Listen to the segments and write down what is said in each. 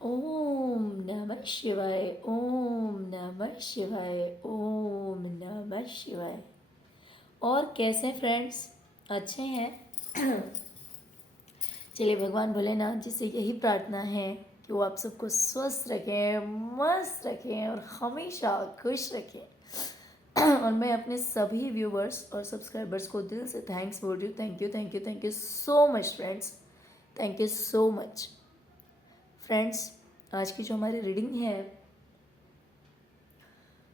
ओम नमः शिवाय, ओम नमः शिवाय, ओम नमः शिवाय। और कैसे फ्रेंड्स, अच्छे हैं? चलिए, भगवान भोलेनाथ जी से यही प्रार्थना है कि वो आप सबको स्वस्थ रखें, मस्त रखें और हमेशा खुश रखें। और मैं अपने सभी व्यूवर्स और सब्सक्राइबर्स को दिल से थैंक्स बोल रही हूँ। Thank you, thank you, thank you so much friends. Thank you so much friends. आज की जो हमारी रीडिंग है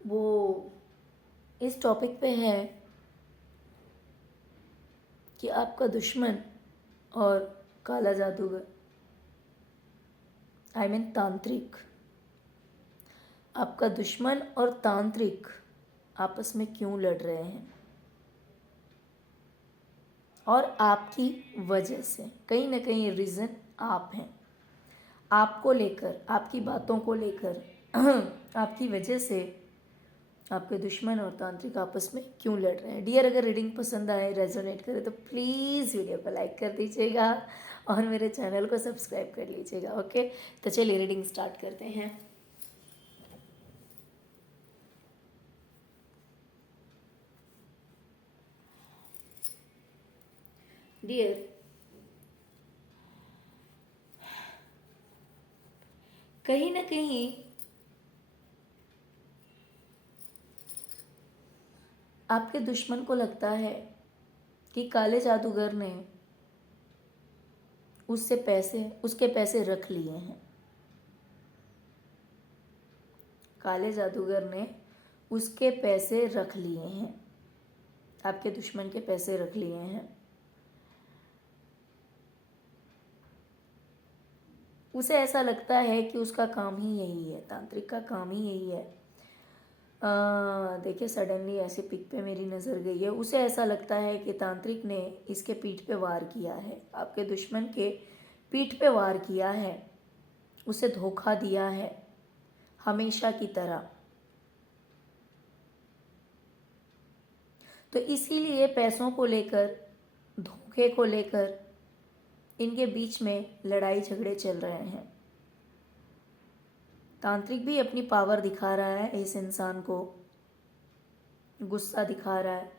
वो इस टॉपिक पे है कि आपका दुश्मन और काला जादूगर, आई मीन तांत्रिक, आपका दुश्मन और तांत्रिक आपस में क्यों लड़ रहे हैं और आपकी वजह से। कहीं ना कहीं रीज़न आप हैं। आपको लेकर, आपकी बातों को लेकर आपकी वजह से आपके दुश्मन और तांत्रिक आपस में क्यों लड़ रहे हैं। डियर, अगर रीडिंग पसंद आए, रेजोनेट करे तो प्लीज़ वीडियो को लाइक कर दीजिएगा और मेरे चैनल को सब्सक्राइब कर लीजिएगा। ओके, तो चलिए रीडिंग स्टार्ट करते हैं। डियर, कहीं ना कहीं आपके दुश्मन को लगता है कि काले जादूगर ने उसके पैसे रख लिए हैं। काले जादूगर ने उसके पैसे रख लिए हैं, आपके दुश्मन के पैसे रख लिए हैं। उसे ऐसा लगता है कि उसका काम ही यही है, तांत्रिक का काम ही यही है। देखिए, सडनली ऐसे पिक पे मेरी नज़र गई है। उसे ऐसा लगता है कि तांत्रिक ने इसके पीठ पे वार किया है, आपके दुश्मन के पीठ पे वार किया है, उसे धोखा दिया है हमेशा की तरह। तो इसीलिए पैसों को लेकर, धोखे को लेकर इनके बीच में लड़ाई झगड़े चल रहे हैं। तांत्रिक भी अपनी पावर दिखा रहा है, इस इंसान को गुस्सा दिखा रहा है,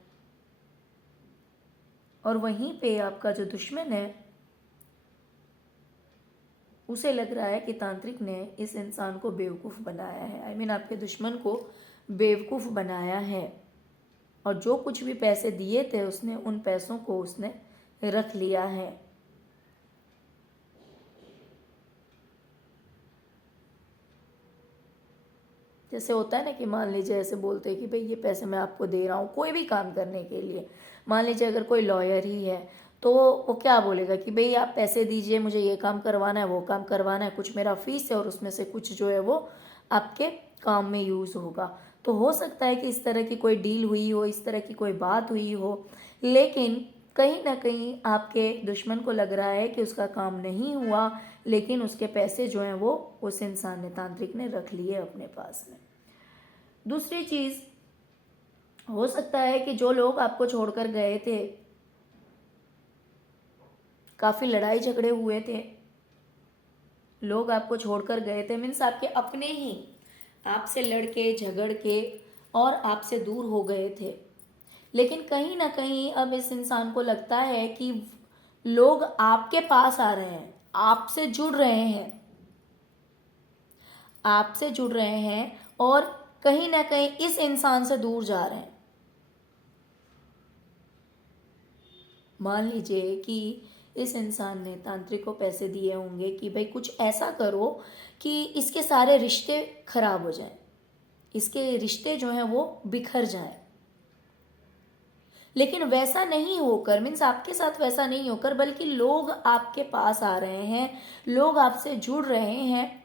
और वहीं पे आपका जो दुश्मन है उसे लग रहा है कि तांत्रिक ने इस इंसान को बेवकूफ़ बनाया है। आई मीन आपके दुश्मन को बेवकूफ़ बनाया है, और जो कुछ भी पैसे दिए थे उसने, उन पैसों को उसने रख लिया है। जैसे होता है ना कि मान लीजिए ऐसे बोलते हैं कि भाई ये पैसे मैं आपको दे रहा हूँ कोई भी काम करने के लिए। मान लीजिए अगर कोई लॉयर ही है तो वो क्या बोलेगा कि भाई आप पैसे दीजिए, मुझे ये काम करवाना है, वो काम करवाना है, कुछ मेरा फीस है और उसमें से कुछ जो है वो आपके काम में यूज़ होगा। तो हो सकता है कि इस तरह की कोई डील हुई हो, इस तरह की कोई बात हुई हो, लेकिन कहीं ना कहीं आपके दुश्मन को लग रहा है कि उसका काम नहीं हुआ, लेकिन उसके पैसे जो हैं वो उस इंसान ने, तांत्रिक ने, रख लिए अपने पास में। दूसरी चीज़, हो सकता है कि जो लोग आपको छोड़कर गए थे, काफ़ी लड़ाई झगड़े हुए थे, लोग आपको छोड़कर गए थे, मीन्स आपके अपने ही आपसे लड़के झगड़ के और आपसे दूर हो गए थे। लेकिन कहीं ना कहीं अब इस इंसान को लगता है कि लोग आपके पास आ रहे हैं, आपसे जुड़ रहे हैं, आपसे जुड़ रहे हैं और कहीं ना कहीं इस इंसान से दूर जा रहे हैं। मान लीजिए कि इस इंसान ने तांत्रिक को पैसे दिए होंगे कि भाई कुछ ऐसा करो कि इसके सारे रिश्ते खराब हो जाएं, इसके रिश्ते जो हैं वो बिखर जाएं। लेकिन वैसा नहीं होकर, मीन्स आपके साथ वैसा नहीं होकर, बल्कि लोग आपके पास आ रहे हैं, लोग आपसे जुड़ रहे हैं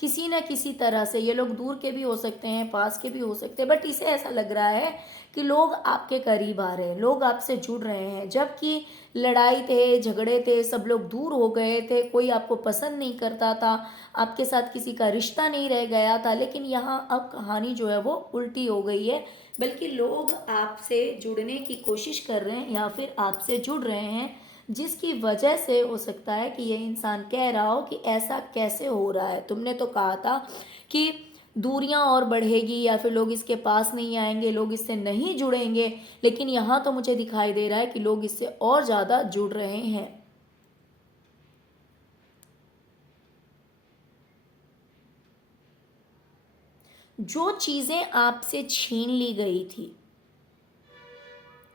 किसी न किसी तरह से। ये लोग दूर के भी हो सकते हैं, पास के भी हो सकते हैं, बट इसे ऐसा लग रहा है कि लोग आपके करीब आ रहे हैं, लोग आपसे जुड़ रहे हैं। जबकि लड़ाई थे, झगड़े थे, सब लोग दूर हो गए थे, कोई आपको पसंद नहीं करता था, आपके साथ किसी का रिश्ता नहीं रह गया था, लेकिन यहाँ अब कहानी जो है वो उल्टी हो गई है। बल्कि लोग आपसे जुड़ने की कोशिश कर रहे हैं या फिर आपसे जुड़ रहे हैं, जिसकी वजह से हो सकता है कि ये इंसान कह रहा हो कि ऐसा कैसे हो रहा है, तुमने तो कहा था कि दूरियां और बढ़ेगी या फिर लोग इसके पास नहीं आएंगे, लोग इससे नहीं जुड़ेंगे, लेकिन यहाँ तो मुझे दिखाई दे रहा है कि लोग इससे और ज़्यादा जुड़ रहे हैं। जो चीज़ें आपसे छीन ली गई थी,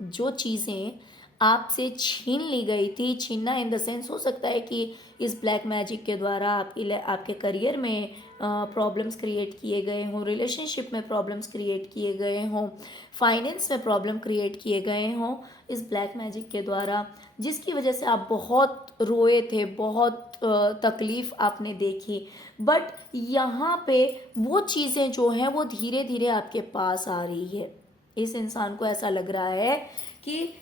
जो चीज़ें आपसे छीन ली गई थी, छीनना इन द सेंस हो सकता है कि इस ब्लैक मैजिक के द्वारा आपके करियर में प्रॉब्लम्स क्रिएट किए गए हों, रिलेशनशिप में प्रॉब्लम्स क्रिएट किए गए हों, फाइनेंस में प्रॉब्लम क्रिएट किए गए हों इस ब्लैक मैजिक के द्वारा, जिसकी वजह से आप बहुत रोए थे, बहुत तकलीफ़ आपने देखी। बट यहाँ पे वो चीज़ें जो हैं वो धीरे धीरे आपके पास आ रही है। इस इंसान को ऐसा लग रहा है कि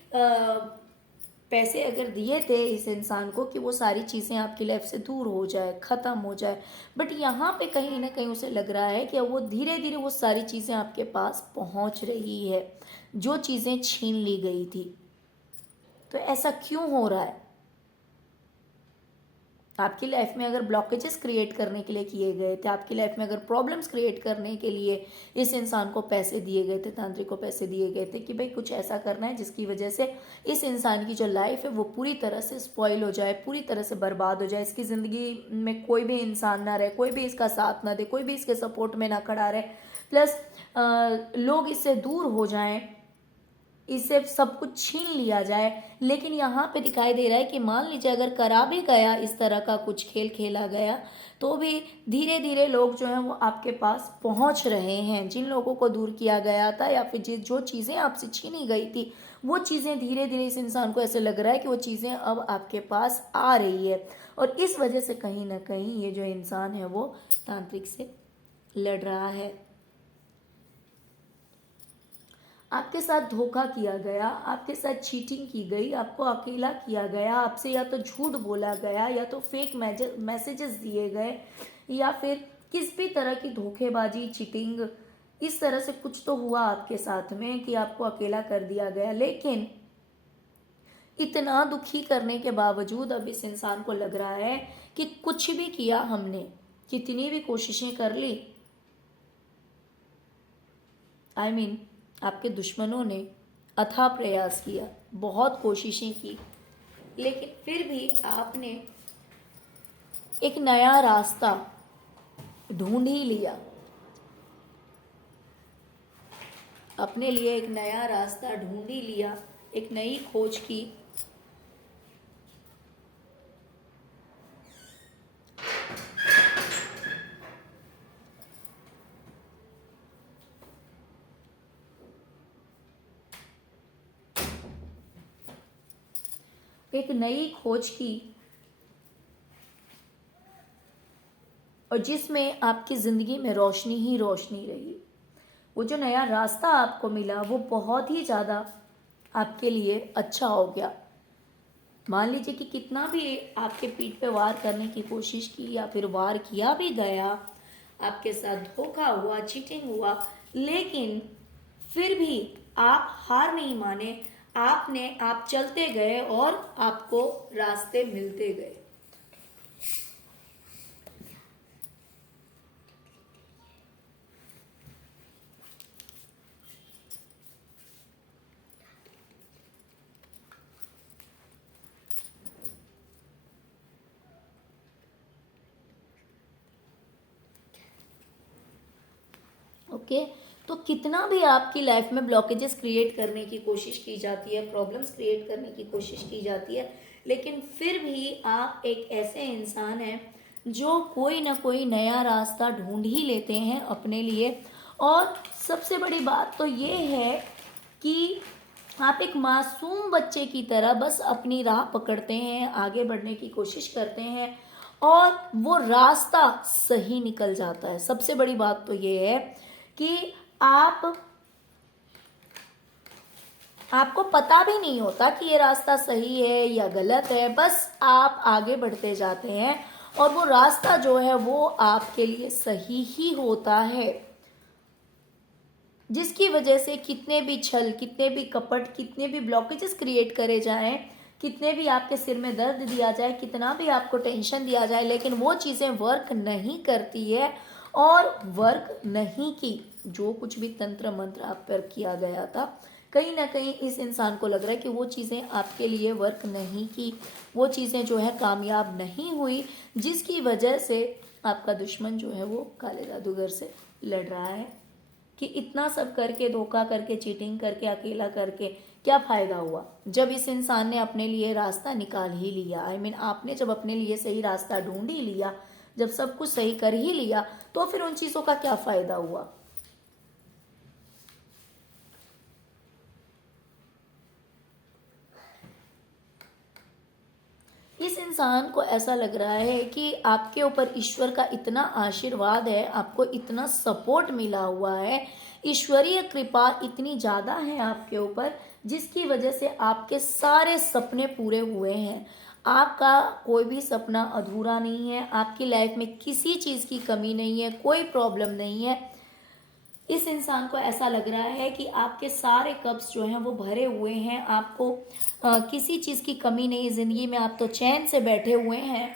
पैसे अगर दिए थे इस इंसान को कि वो सारी चीज़ें आपकी लाइफ से दूर हो जाए, ख़त्म हो जाए, बट यहाँ पे कहीं ना कहीं उसे लग रहा है कि वो धीरे धीरे वो सारी चीज़ें आपके पास पहुँच रही है, जो चीज़ें छीन ली गई थी। तो ऐसा क्यों हो रहा है? आपकी लाइफ में अगर ब्लॉकेजेस क्रिएट करने के लिए किए गए थे, आपकी लाइफ में अगर प्रॉब्लम्स क्रिएट करने के लिए इस इंसान को पैसे दिए गए थे, तांत्रिक को पैसे दिए गए थे कि भाई कुछ ऐसा करना है जिसकी वजह से इस इंसान की जो लाइफ है वो पूरी तरह से स्पॉइल हो जाए, पूरी तरह से बर्बाद हो जाए, इसकी ज़िंदगी में कोई भी इंसान ना रहे, कोई भी इसका साथ ना दे, कोई भी इसके सपोर्ट में ना खड़ा रहे, प्लस लोग इससे दूर हो जाएं, इससे सब कुछ छीन लिया जाए। लेकिन यहाँ पे दिखाई दे रहा है कि मान लीजिए अगर करा भी गया, इस तरह का कुछ खेल खेला गया, तो भी धीरे धीरे लोग जो हैं वो आपके पास पहुँच रहे हैं। जिन लोगों को दूर किया गया था या फिर जो चीज़ें आपसे छीनी गई थी, वो चीज़ें धीरे धीरे इस इंसान को ऐसे लग रहा है कि वो चीज़ें अब आपके पास आ रही है, और इस वजह से कहीं ना कहीं ये जो इंसान है वो तांत्रिक से लड़ रहा है। आपके साथ धोखा किया गया, आपके साथ चीटिंग की गई, आपको अकेला किया गया, आपसे या तो झूठ बोला गया, या तो फेक मैसेजेस दिए गए, या फिर किस भी तरह की धोखेबाजी, चीटिंग, इस तरह से कुछ तो हुआ आपके साथ में कि आपको अकेला कर दिया गया। लेकिन इतना दुखी करने के बावजूद अब इस इंसान को लग रहा है कि कुछ भी किया हमने, कितनी भी कोशिशें कर ली, आई मीन आपके दुश्मनों ने अथाह प्रयास किया, बहुत कोशिशें की, लेकिन फिर भी आपने एक नया रास्ता ढूंढ ही लिया, अपने लिए एक नया रास्ता ढूंढ ही लिया, एक नई खोज की। एक नई खोज की, और जिसमें आपकी ज़िंदगी में रोशनी ही रोशनी रही। वो जो नया रास्ता आपको मिला वो बहुत ही ज़्यादा आपके लिए अच्छा हो गया। मान लीजिए कि कितना भी आपके पीठ पे वार करने की कोशिश की या फिर वार किया भी गया, आपके साथ धोखा हुआ, चीटिंग हुआ, लेकिन फिर भी आप हार नहीं माने, आप चलते गए और आपको रास्ते मिलते गए। ओके, तो कितना भी आपकी लाइफ में ब्लॉकेजेस क्रिएट करने की कोशिश की जाती है, प्रॉब्लम्स क्रिएट करने की कोशिश की जाती है, लेकिन फिर भी आप एक ऐसे इंसान हैं जो कोई ना कोई नया रास्ता ढूंढ ही लेते हैं अपने लिए। और सबसे बड़ी बात तो ये है कि आप एक मासूम बच्चे की तरह बस अपनी राह पकड़ते हैं, आगे बढ़ने की कोशिश करते हैं, और वो रास्ता सही निकल जाता है। सबसे बड़ी बात तो ये है कि आपको पता भी नहीं होता कि ये रास्ता सही है या गलत है, बस आप आगे बढ़ते जाते हैं और वो रास्ता जो है वो आपके लिए सही ही होता है, जिसकी वजह से कितने भी छल, कितने भी कपट, कितने भी ब्लॉकेजेस क्रिएट करे जाएं, कितने भी आपके सिर में दर्द दिया जाए, कितना भी आपको टेंशन दिया जाए, लेकिन वो चीज़ें वर्क नहीं करती है और वर्क नहीं की। जो कुछ भी तंत्र मंत्र आप पर किया गया था, कहीं ना कहीं इस इंसान को लग रहा है कि वो चीज़ें आपके लिए वर्क नहीं की, वो चीज़ें जो है कामयाब नहीं हुई, जिसकी वजह से आपका दुश्मन जो है वो काले जादूगर से लड़ रहा है कि इतना सब करके, धोखा करके, चीटिंग करके, अकेला करके क्या फ़ायदा हुआ, जब इस इंसान ने अपने लिए रास्ता निकाल ही लिया। आपने जब अपने लिए सही रास्ता ढूंढ ही लिया, जब सब कुछ सही कर ही लिया, तो फिर उन चीज़ों का क्या फ़ायदा हुआ। इस इंसान को ऐसा लग रहा है कि आपके ऊपर ईश्वर का इतना आशीर्वाद है, आपको इतना सपोर्ट मिला हुआ है, ईश्वरीय कृपा इतनी ज़्यादा है आपके ऊपर, जिसकी वजह से आपके सारे सपने पूरे हुए हैं। आपका कोई भी सपना अधूरा नहीं है, आपकी लाइफ में किसी चीज़ की कमी नहीं है, कोई प्रॉब्लम नहीं है। इस इंसान को ऐसा लग रहा है कि आपके सारे कप्स जो हैं वो भरे हुए हैं, आपको किसी चीज़ की कमी नहीं, ज़िंदगी में आप तो चैन से बैठे हुए हैं।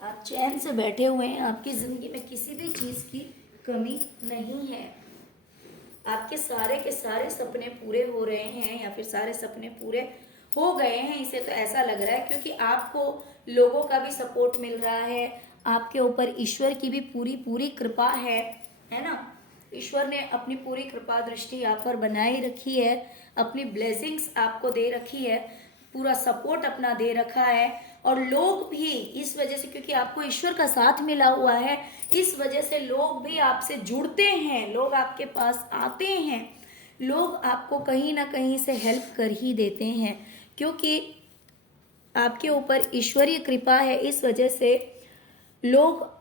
आप चैन से बैठे हुए हैं, आपकी ज़िंदगी में किसी भी चीज़ की कमी नहीं है, आपके सारे के सारे सपने पूरे हो रहे हैं या फिर सारे सपने पूरे हो गए हैं। इसे तो ऐसा लग रहा है क्योंकि आपको लोगों का भी सपोर्ट मिल रहा है, आपके ऊपर ईश्वर की भी पूरी पूरी कृपा है ना। ईश्वर ने अपनी पूरी कृपा दृष्टि आप पर बनाए रखी है, अपनी ब्लेसिंग्स आपको दे रखी है, पूरा सपोर्ट अपना दे रखा है। और लोग भी इस वजह से, क्योंकि आपको ईश्वर का साथ मिला हुआ है, इस वजह से लोग भी आपसे जुड़ते हैं, लोग आपके पास आते हैं, लोग आपको कहीं ना कहीं से हेल्प कर ही देते हैं, क्योंकि आपके ऊपर ईश्वरीय कृपा है। इस वजह से लोग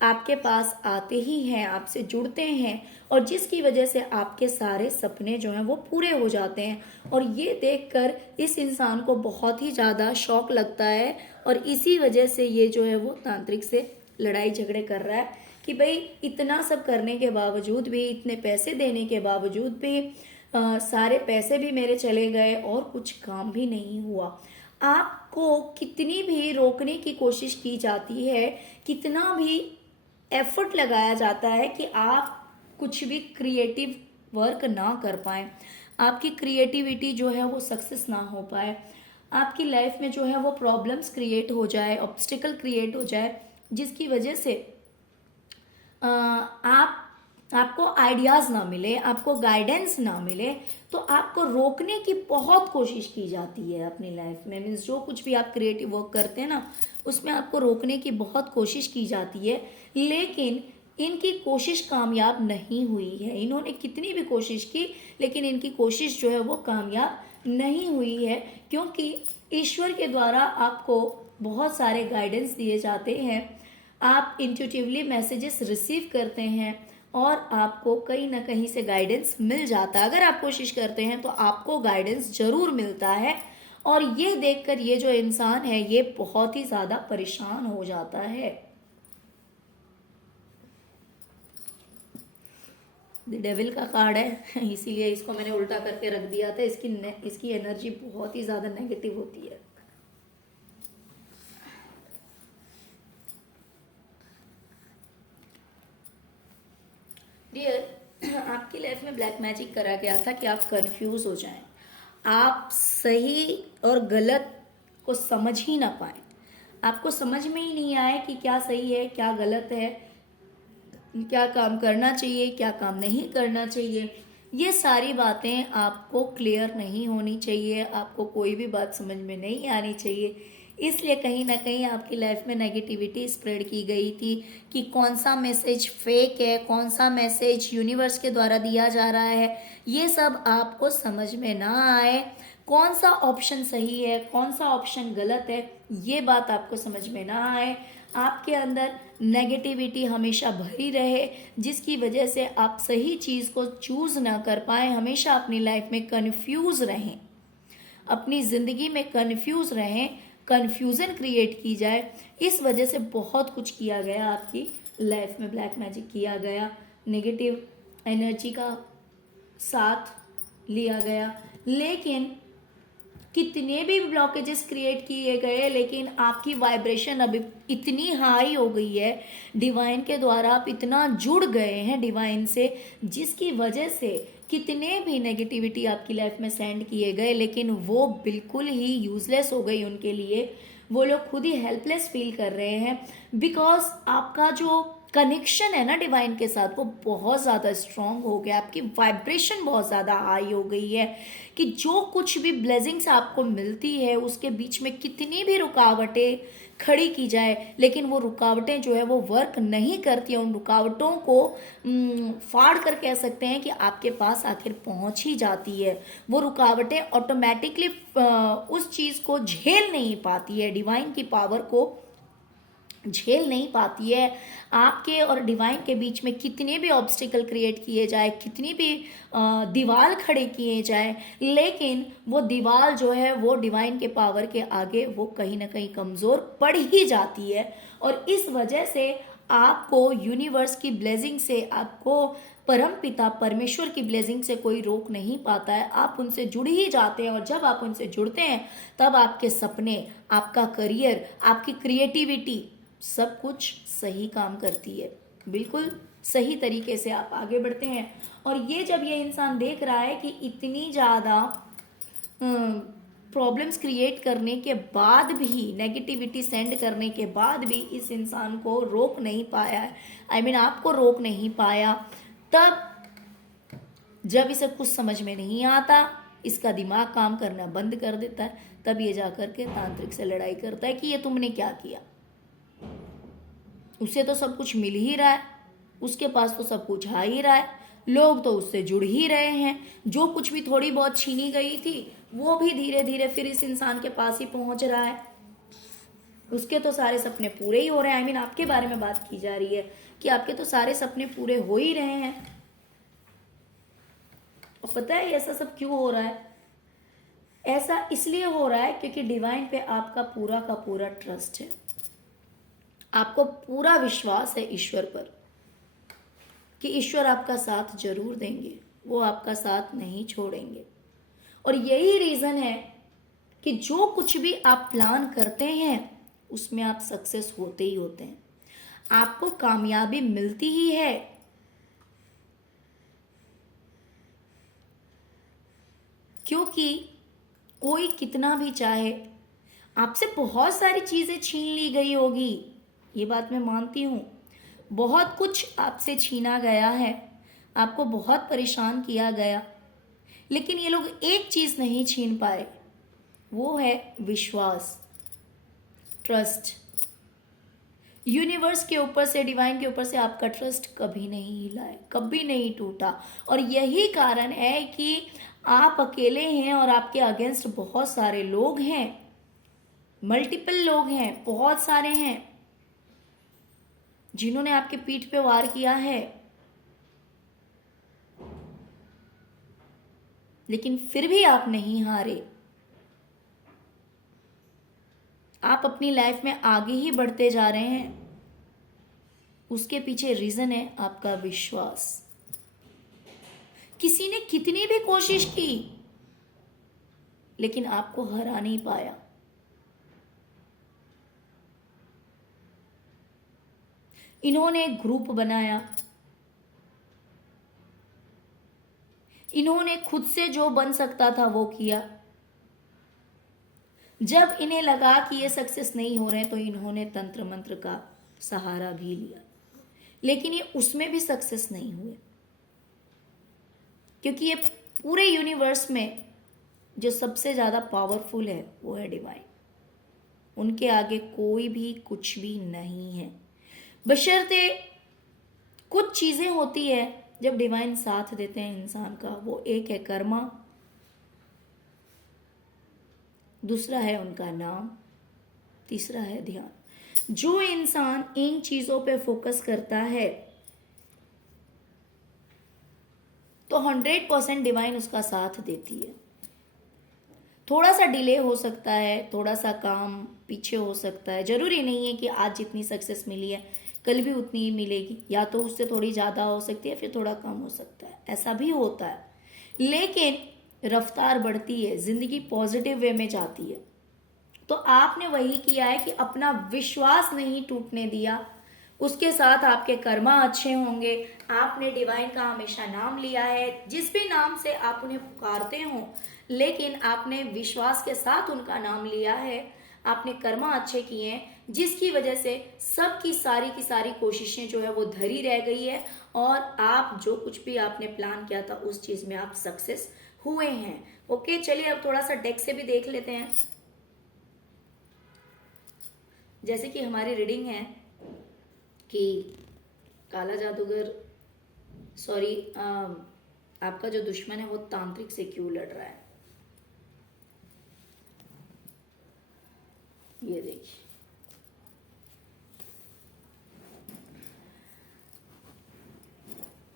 आपके पास आते ही हैं, आपसे जुड़ते हैं, और जिसकी वजह से आपके सारे सपने जो हैं वो पूरे हो जाते हैं। और ये देखकर इस इंसान को बहुत ही ज़्यादा शौक लगता है, और इसी वजह से ये जो है वो तांत्रिक से लड़ाई झगड़े कर रहा है कि भाई इतना सब करने के बावजूद भी, इतने पैसे देने के बावजूद भी, सारे पैसे भी मेरे चले गए और कुछ काम भी नहीं हुआ। आपको कितनी भी रोकने की कोशिश की जाती है, कितना भी एफर्ट लगाया जाता है कि आप कुछ भी क्रिएटिव वर्क ना कर पाए, आपकी क्रिएटिविटी जो है वो सक्सेस ना हो पाए, आपकी लाइफ में जो है वो प्रॉब्लम्स क्रिएट हो जाए, ऑब्स्टिकल क्रिएट हो जाए, जिसकी वजह से आप आपको आइडियाज़ ना मिले, आपको गाइडेंस ना मिले, तो आपको रोकने की बहुत कोशिश की जाती है अपनी लाइफ में। मीन्स जो कुछ भी आप क्रिएटिव वर्क करते हैं ना, उसमें आपको रोकने की बहुत कोशिश की जाती है, लेकिन इनकी कोशिश कामयाब नहीं हुई है। इन्होंने कितनी भी कोशिश की, लेकिन इनकी कोशिश जो है वो कामयाब नहीं हुई है, क्योंकि ईश्वर के द्वारा आपको बहुत सारे गाइडेंस दिए जाते हैं, आप इंट्यूटिवली मैसेजेस रिसीव करते हैं और आपको कहीं ना कहीं से गाइडेंस मिल जाता है। अगर आप कोशिश करते हैं तो आपको गाइडेंस जरूर मिलता है। और ये देखकर ये जो इंसान है ये बहुत ही ज़्यादा परेशान हो जाता है। डेविल का कार्ड है, इसीलिए इसको मैंने उल्टा करके रख दिया था। इसकी एनर्जी बहुत ही ज़्यादा नेगेटिव होती है। डियर, आपकी लाइफ में ब्लैक मैजिक करा गया था कि आप कंफ्यूज हो जाएं, आप सही और गलत को समझ ही ना पाए, आपको समझ में ही नहीं आए कि क्या सही है क्या गलत है, क्या काम करना चाहिए क्या काम नहीं करना चाहिए। ये सारी बातें आपको क्लियर नहीं होनी चाहिए, आपको कोई भी बात समझ में नहीं आनी चाहिए। इसलिए कहीं ना कहीं आपकी लाइफ में नेगेटिविटी स्प्रेड की गई थी कि कौन सा मैसेज फेक है, कौन सा मैसेज यूनिवर्स के द्वारा दिया जा रहा है, ये सब आपको समझ में ना आए। कौन सा ऑप्शन सही है कौन सा ऑप्शन गलत है, ये बात आपको समझ में ना आए। आपके अंदर नेगेटिविटी हमेशा भरी रहे, जिसकी वजह से आप सही चीज़ को चूज़ ना कर पाए, हमेशा अपनी लाइफ में कंफ्यूज रहें। अपनी ज़िंदगी में कन्फ्यूज़ रहें, कन्फ्यूज़न क्रिएट की जाए, इस वजह से बहुत कुछ किया गया आपकी लाइफ में, ब्लैक मैजिक किया गया, नेगेटिव एनर्जी का साथ लिया गया। लेकिन कितने भी ब्लॉकेजेस क्रिएट किए गए, लेकिन आपकी वाइब्रेशन अभी इतनी हाई हो गई है डिवाइन के द्वारा, आप इतना जुड़ गए हैं डिवाइन से, जिसकी वजह से कितने भी नेगेटिविटी आपकी लाइफ में सेंड किए गए, लेकिन वो बिल्कुल ही यूजलेस हो गई उनके लिए। वो लोग खुद ही हेल्पलेस फील कर रहे हैं, बिकॉज आपका जो कनेक्शन है ना डिवाइन के साथ, वो बहुत ज़्यादा स्ट्रांग हो गया, आपकी वाइब्रेशन बहुत ज़्यादा हाई हो गई है, कि जो कुछ भी ब्लेसिंग्स आपको मिलती है उसके बीच में कितनी भी रुकावटें खड़ी की जाए, लेकिन वो रुकावटें जो है वो वर्क नहीं करती हैं। उन रुकावटों को फाड़ कर कह सकते हैं कि आपके पास आखिर पहुंच ही जाती है। वो रुकावटें ऑटोमेटिकली उस चीज़ को झेल नहीं पाती है, डिवाइन की पावर को झेल नहीं पाती है। आपके और डिवाइन के बीच में कितने भी ऑब्स्टिकल क्रिएट किए जाए, कितनी भी दीवार खड़े किए जाए, लेकिन वो दीवार जो है वो डिवाइन के पावर के आगे वो कहीं ना कहीं कमज़ोर पड़ ही जाती है। और इस वजह से आपको यूनिवर्स की ब्लेसिंग से, आपको परम पिता परमेश्वर की ब्लेसिंग से कोई रोक नहीं पाता है। आप उनसे जुड़ ही जाते हैं, और जब आप उनसे जुड़ते हैं तब आपके सपने, आपका करियर, आपकी क्रिएटिविटी सब कुछ सही काम करती है, बिल्कुल सही तरीके से आप आगे बढ़ते हैं। और ये जब ये इंसान देख रहा है कि इतनी ज़्यादा प्रॉब्लम्स क्रिएट करने के बाद भी, नेगेटिविटी सेंड करने के बाद भी इस इंसान को रोक नहीं पाया है, आई मीन आपको रोक नहीं पाया, तब जब इसे कुछ समझ में नहीं आता, इसका दिमाग काम करना बंद कर देता है, तब ये जाकर के तांत्रिक से लड़ाई करता है कि ये तुमने क्या किया। उसे तो सब कुछ मिल ही रहा है, उसके पास तो सब कुछ आ ही रहा है, लोग तो उससे जुड़ ही रहे हैं, जो कुछ भी थोड़ी बहुत छीनी गई थी वो भी धीरे धीरे फिर इस इंसान के पास ही पहुंच रहा है, उसके तो सारे सपने पूरे ही हो रहे हैं। आई मीन आपके बारे में बात की जा रही है कि आपके तो सारे सपने पूरे हो ही रहे हैं। और पता है ऐसा सब क्यों हो रहा है? ऐसा इसलिए हो रहा है क्योंकि डिवाइन पे आपका पूरा का पूरा ट्रस्ट है, आपको पूरा विश्वास है ईश्वर पर कि ईश्वर आपका साथ जरूर देंगे, वो आपका साथ नहीं छोड़ेंगे। और यही रीज़न है कि जो कुछ भी आप प्लान करते हैं उसमें आप सक्सेस होते ही होते हैं, आपको कामयाबी मिलती ही है। क्योंकि कोई कितना भी चाहे, आपसे बहुत सारी चीज़ें छीन ली गई होगी, ये बात मैं मानती हूँ, बहुत कुछ आपसे छीना गया है, आपको बहुत परेशान किया गया, लेकिन ये लोग एक चीज़ नहीं छीन पाए, वो है विश्वास, ट्रस्ट। यूनिवर्स के ऊपर से, डिवाइन के ऊपर से आपका ट्रस्ट कभी नहीं हिला है, कभी नहीं टूटा। और यही कारण है कि आप अकेले हैं और आपके अगेंस्ट बहुत सारे लोग हैं, मल्टीपल लोग हैं, बहुत सारे हैं जिन्होंने आपके पीठ पे वार किया है, लेकिन फिर भी आप नहीं हारे। आप अपनी लाइफ में आगे ही बढ़ते जा रहे हैं, उसके पीछे रीजन है आपका विश्वास। किसी ने कितनी भी कोशिश की लेकिन आपको हरा नहीं पाया। इन्होंने एक ग्रुप बनाया, इन्होंने खुद से जो बन सकता था वो किया। जब इन्हें लगा कि ये सक्सेस नहीं हो रहे तो इन्होंने तंत्र मंत्र का सहारा भी लिया, लेकिन ये उसमें भी सक्सेस नहीं हुए, क्योंकि ये पूरे यूनिवर्स में जो सबसे ज़्यादा पावरफुल है वो है डिवाइन। उनके आगे कोई भी कुछ भी नहीं है, बशर्ते कुछ चीज़ें होती है जब डिवाइन साथ देते हैं इंसान का। वो एक है कर्मा, दूसरा है उनका नाम, तीसरा है ध्यान। जो इंसान इन चीज़ों पे फोकस करता है तो 100% डिवाइन उसका साथ देती है। थोड़ा सा डिले हो सकता है, थोड़ा सा काम पीछे हो सकता है। ज़रूरी नहीं है कि आज जितनी सक्सेस मिली है कल भी उतनी ही मिलेगी, या तो उससे थोड़ी ज़्यादा हो सकती है, फिर थोड़ा कम हो सकता है, ऐसा भी होता है। लेकिन रफ्तार बढ़ती है, ज़िंदगी पॉजिटिव वे में जाती है। तो आपने वही किया है कि अपना विश्वास नहीं टूटने दिया, उसके साथ आपके कर्मा अच्छे होंगे। आपने डिवाइन का हमेशा नाम लिया है, जिस भी नाम से आप उन्हें पुकारते हो, लेकिन आपने विश्वास के साथ उनका नाम लिया है। आपने कर्मा अच्छे किए हैं, जिसकी वजह से सबकी सारी की सारी कोशिशें जो है वो धरी रह गई है, और आप जो कुछ भी आपने प्लान किया था उस चीज़ में आप सक्सेस हुए हैं। ओके, चलिए अब थोड़ा सा डेक से भी देख लेते हैं। जैसे कि हमारी रीडिंग है कि काला जादूगर, सॉरी, आपका जो दुश्मन है वो तांत्रिक से क्यों लड़ रहा है। ये देखिए,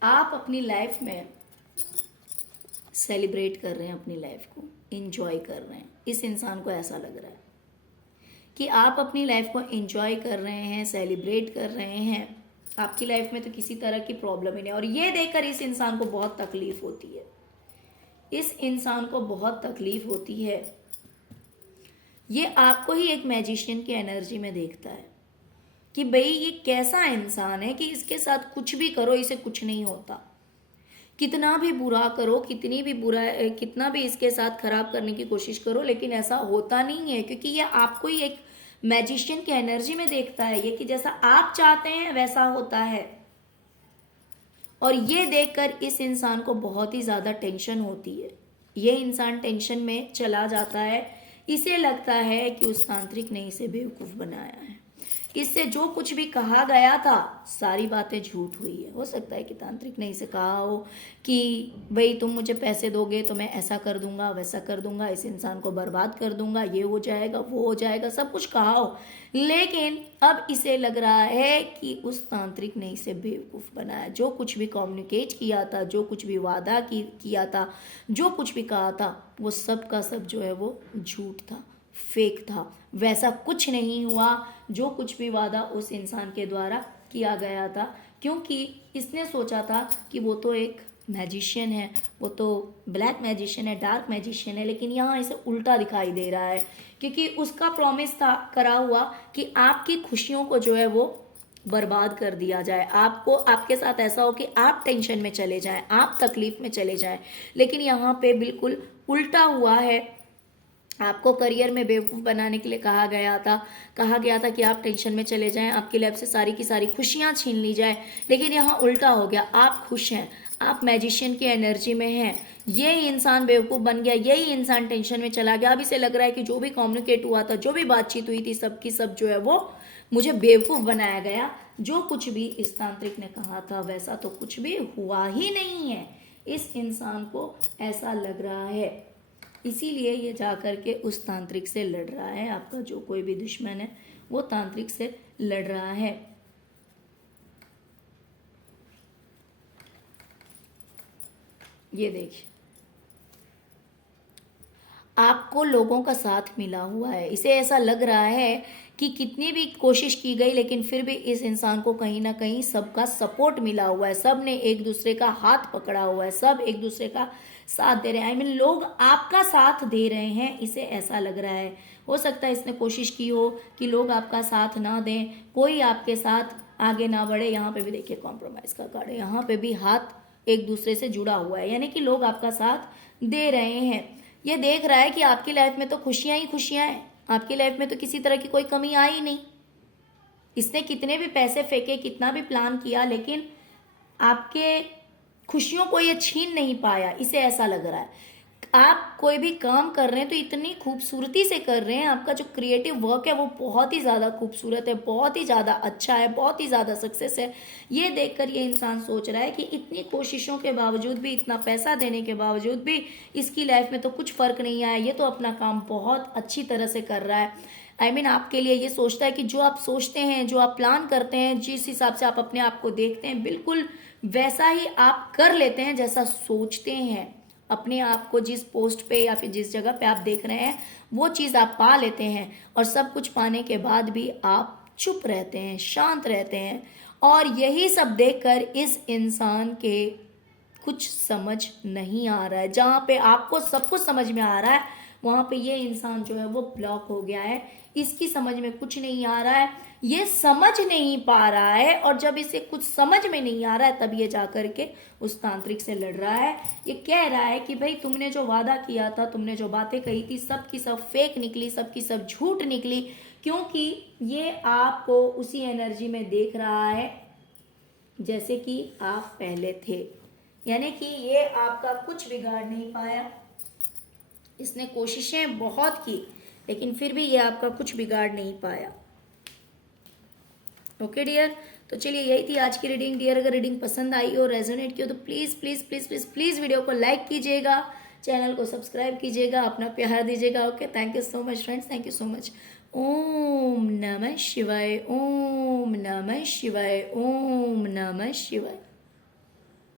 आप अपनी लाइफ में सेलिब्रेट कर रहे हैं, अपनी लाइफ को इंजॉय कर रहे हैं। इस इंसान को ऐसा लग रहा है कि आप अपनी लाइफ को एंजॉय कर रहे हैं, सेलिब्रेट कर रहे हैं। आपकी लाइफ में तो किसी तरह की प्रॉब्लम ही नहीं, और ये देखकर इस इंसान को बहुत तकलीफ होती है। इस इंसान को बहुत तकलीफ होती है। ये आपको ही एक मैजिशियन की एनर्जी में देखता है कि भाई ये कैसा इंसान है कि इसके साथ कुछ भी करो इसे कुछ नहीं होता। कितना भी बुरा करो, कितना भी इसके साथ खराब करने की कोशिश करो, लेकिन ऐसा होता नहीं है, क्योंकि ये आपको ही एक मैजिशियन की एनर्जी में देखता है। ये कि जैसा आप चाहते हैं वैसा होता है। और ये देखकर इस इंसान को बहुत ही ज़्यादा टेंशन होती है। ये इंसान टेंशन में चला जाता है। इसे लगता है कि उस तांत्रिक ने इसे बेवकूफ़ बनाया है। इससे जो कुछ भी कहा गया था सारी बातें झूठ हुई है। हो सकता है कि तांत्रिक ने इसे कहा हो कि भाई तुम मुझे पैसे दोगे तो मैं ऐसा कर दूंगा, वैसा कर दूंगा, इस इंसान को बर्बाद कर दूंगा, ये हो जाएगा, वो हो जाएगा, सब कुछ कहा हो। लेकिन अब इसे लग रहा है कि उस तांत्रिक ने इसे बेवकूफ़ बनाया। जो कुछ भी कम्युनिकेट किया था, जो कुछ भी वादा किया था, जो कुछ भी कहा था, वो सब का सब जो है वो झूठ था, फेक था। वैसा कुछ नहीं हुआ जो कुछ भी वादा उस इंसान के द्वारा किया गया था, क्योंकि इसने सोचा था कि वो तो एक मैजिशियन है, वो तो ब्लैक मैजिशियन है, डार्क मैजिशियन है, लेकिन यहाँ इसे उल्टा दिखाई दे रहा है, क्योंकि उसका प्रॉमिस था करा हुआ कि आपकी खुशियों को जो है वो बर्बाद कर दिया जाए। आपको, आपके साथ ऐसा हो कि आप टेंशन में चले जाएं, आप तकलीफ में चले जाएं, लेकिन यहाँ पे बिल्कुल उल्टा हुआ है। आपको करियर में बेवकूफ़ बनाने के लिए कहा गया था कि आप टेंशन में चले जाएं, आपकी लाइफ से सारी की सारी खुशियां छीन ली जाए, लेकिन यहाँ उल्टा हो गया। आप खुश हैं, आप मैजिशियन की एनर्जी में हैं। यही इंसान बेवकूफ़ बन गया, यही इंसान टेंशन में चला गया। अब इसे लग रहा है कि जो भी कम्युनिकेट हुआ था, जो भी बातचीत हुई थी, सब की सब जो है वो मुझे बेवकूफ़ बनाया गया। जो कुछ भी इस तांत्रिक ने कहा था वैसा तो कुछ भी हुआ ही नहीं है। इस इंसान को ऐसा लग रहा है, इसीलिए ये जा कर के उस तांत्रिक से लड़ रहा है। आपका जो कोई भी दुश्मन है वो तांत्रिक से लड़ रहा है। ये देखिए, आपको लोगों का साथ मिला हुआ है। इसे ऐसा लग रहा है कि कितनी भी कोशिश की गई, लेकिन फिर भी इस इंसान को कहीं ना कहीं सबका सपोर्ट मिला हुआ है। सब ने एक दूसरे का हाथ पकड़ा हुआ है, सब एक दूसरे का साथ दे रहे हैं। लोग आपका साथ दे रहे हैं, इसे ऐसा लग रहा है। हो सकता है इसने कोशिश की हो कि लोग आपका साथ ना दें, कोई आपके साथ आगे ना बढ़े। यहाँ पे भी देखिए कॉम्प्रोमाइज़ का कार्ड है, यहाँ पे भी हाथ एक दूसरे से जुड़ा हुआ है, यानी कि लोग आपका साथ दे रहे हैं। ये देख रहा है कि आपकी लाइफ में तो खुशियां ही खुशियां हैं, आपकी लाइफ में तो किसी तरह की कोई कमी आई नहीं। इसने कितने भी पैसे फेंके, कितना भी प्लान किया, लेकिन आपके खुशियों को ये छीन नहीं पाया। इसे ऐसा लग रहा है आप कोई भी काम कर रहे हैं तो इतनी खूबसूरती से कर रहे हैं। आपका जो क्रिएटिव वर्क है वो बहुत ही ज़्यादा खूबसूरत है, बहुत ही ज़्यादा अच्छा है, बहुत ही ज़्यादा सक्सेस है। ये देखकर ये इंसान सोच रहा है कि इतनी कोशिशों के बावजूद भी, इतना पैसा देने के बावजूद भी इसकी लाइफ में तो कुछ फ़र्क नहीं आया। ये तो अपना काम बहुत अच्छी तरह से कर रहा है। आपके लिए ये सोचता है कि जो आप सोचते हैं, जो आप प्लान करते हैं, जिस हिसाब से आप अपने आप को देखते हैं, बिल्कुल वैसा ही आप कर लेते हैं जैसा सोचते हैं। अपने आप को जिस पोस्ट पे या फिर जिस जगह पे आप देख रहे हैं वो चीज़ आप पा लेते हैं, और सब कुछ पाने के बाद भी आप चुप रहते हैं, शांत रहते हैं, और यही सब देखकर इस इंसान के कुछ समझ नहीं आ रहा है। जहाँ पे आपको सब कुछ समझ में आ रहा है वहाँ पे ये इंसान जो है वो ब्लॉक हो गया है। इसकी समझ में कुछ नहीं आ रहा है, ये समझ नहीं पा रहा है, और जब इसे कुछ समझ में नहीं आ रहा है तब ये जा कर के उस तांत्रिक से लड़ रहा है। ये कह रहा है कि भाई तुमने जो वादा किया था, तुमने जो बातें कही थी, सब की सब फेक निकली, सब की सब झूठ निकली, क्योंकि ये आपको उसी एनर्जी में देख रहा है जैसे कि आप पहले थे। यानी कि ये आपका कुछ बिगाड़ नहीं पाया। इसने कोशिशें बहुत की लेकिन फिर भी ये आपका कुछ बिगाड़ नहीं पाया। ओके डियर, तो चलिए यही थी आज की रीडिंग डियर। अगर रीडिंग पसंद आई हो, रेजोनेट की हो, तो please please please please please video को लाइक कीजिएगा, चैनल को सब्सक्राइब कीजिएगा, अपना प्यार दीजिएगा। Okay, thank you so much friends, thank you so much. Om नमः शिवाय, ओम नमः शिवाय, ओम नमः शिवाय।